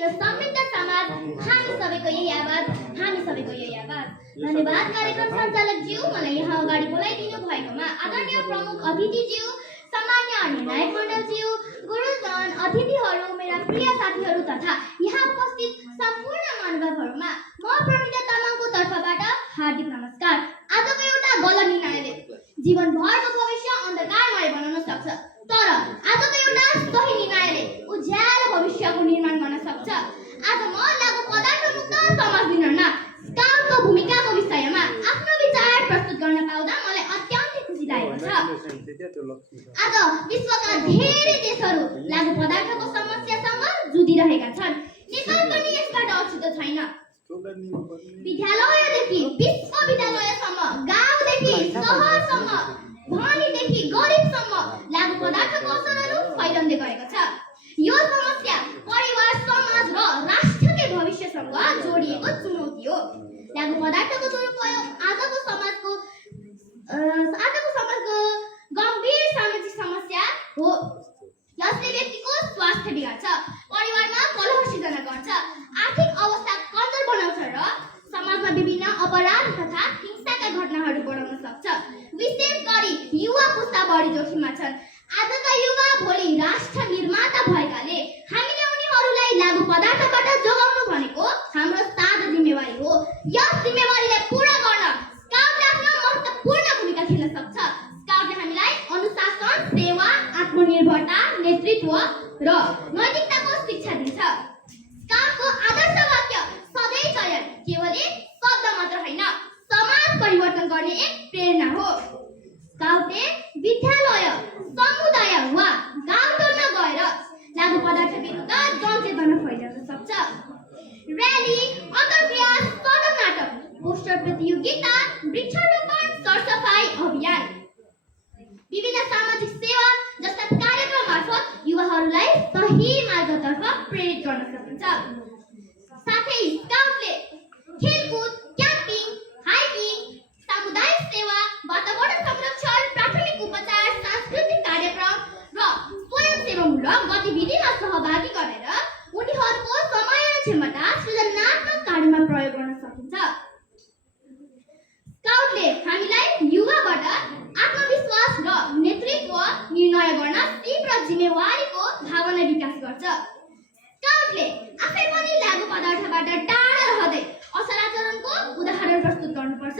र समृद्ध समाज हामी सबैको यही आवाज, हामी सबैको यही आवाज। धन्यवाद कार्यक्रम सञ्चालक ज्यू, मलाई यहाँ अगाडि बोलाइदिनु भएकोमा। आदरणीय प्रमुख अतिथि ज्यू, सामान्य निर्णायक मण्डल ज्यू, गुरुजन, अतिथिहरू, मेरा प्रिय साथीहरू तथा यहाँ उपस्थित सम्पूर्ण महानुभावहरूमा म प्रमिता तामाङको तर्फबाट हार्दिक नमस्कार। आजको एउटा गलत निर्णयले जीवनभरको भविष्य अन्धकारमय बनाउन सक्छ, तर आजको एउटा सही निर्णयले उज्यालो भविष्यको निर्माण गर्न सक्छ। आज म लागु पदार्थ मुक्त समाज निर्माणमा स्काउटको भूमिकाको विषयमा आफ्नो विचार प्रस्तुत गर्न पाउँदा मलाई अत्यन्तै खुसी लागेको छ। आज विश्वका धेरै देशहरू लागु पदार्थको समस्यासँग जुधिरहेका छन्। नेपाल पनि यसबाट अछुतो छैन। विद्यालयदेखि विश्वविद्यालयसम्म, गाउँदेखि सहरसम्म, धनीदेखि गरिबसम्म लागु पदार्थको असरहरू फैलिँदै गएको छ। यो समस्या परिवार, समाज र राष्ट्रकै भविष्यसँग जोडिएको चुनौती हो। लागु पदार्थको दुरुपयोग आजको समाजको गम्भीर सामाजिक समस्या हो। यसले व्यक्तिको स्वास्थ्य बिगार्छ, परिवारमा कलह सिर्जना गर्छ, आर्थिक अवस्था कमजोर बनाउँछ र समाजमा विभिन्न अपराध तथा हिंसाका घटनाहरू बढाउन सक्छ। विशेष गरी युवा पुस्ता बढी जोखिममा छन्। आजका युवा भोलि राष्ट्र निर्माता भएकाले हामीले उनीहरूलाई लागु पदार्थबाट जोगाउनु भनेको हाम्रो साझा जिम्मेवारी हो। यस जिम्मेवारीलाई पूरा गर्न स्काउटले आफ्नो महत्त्वपूर्ण भूमिका खेल्न सक्छ। स्काउटले हामीलाई अनुशासन, सेवा, आत्मनिर्भरता, नेतृत्व र नैतिकताको शिक्षा दिन्छ। स्काउटको आदर्श वाक्य सधैँ चयन केवल एक शब्द मात्र होइन, समाज परिवर्तन गर्ने एक प्रेरणा हो। स्काउटले विद्यालय, समुदाय वा गाउँघरमा गएर लागु पदार्थ विरुद्ध जनचेतना फैलाउन सक्छ। र्याली, अन्तर्क्रिया, सडक नाटक, पोस्टर प्रतियोगिता, वृक्षारोपण, सरसफाई अभियान, विभिन्न सामाजिक सेवा जस्ता कार्यक्रम मार्फत युवाहरूलाई सही मार्गतर्फ प्रेरित गर्न सकिन्छ। साथै स्काउटले खेलकुद, क्याम्पिङ, हाइकिङ, सामुदायिक सेवा, वातावरण संरक्षण, प्राथमिक उपचार, सांस्कृतिक कार्यक्रम र स्वयंसेवामूलक गतिविधिमा सहभागी गरेर उनीहरूको समय र क्षमता सृजनात्मक कार्यमा प्रयोग गर्न सकिन्छ। स्काउटले हामीलाई युवाबाट आत्मविश्वास र नेतृत्व, निर्णय गर्न तीव्र जिम्मेवारीको भावना विकास गर्छ। स्काउटले आफै पनि लागु पदार्थबाट टाढा रहँदै असल आचरणको उदाहरण प्रस्तुत गर्नुपर्छ।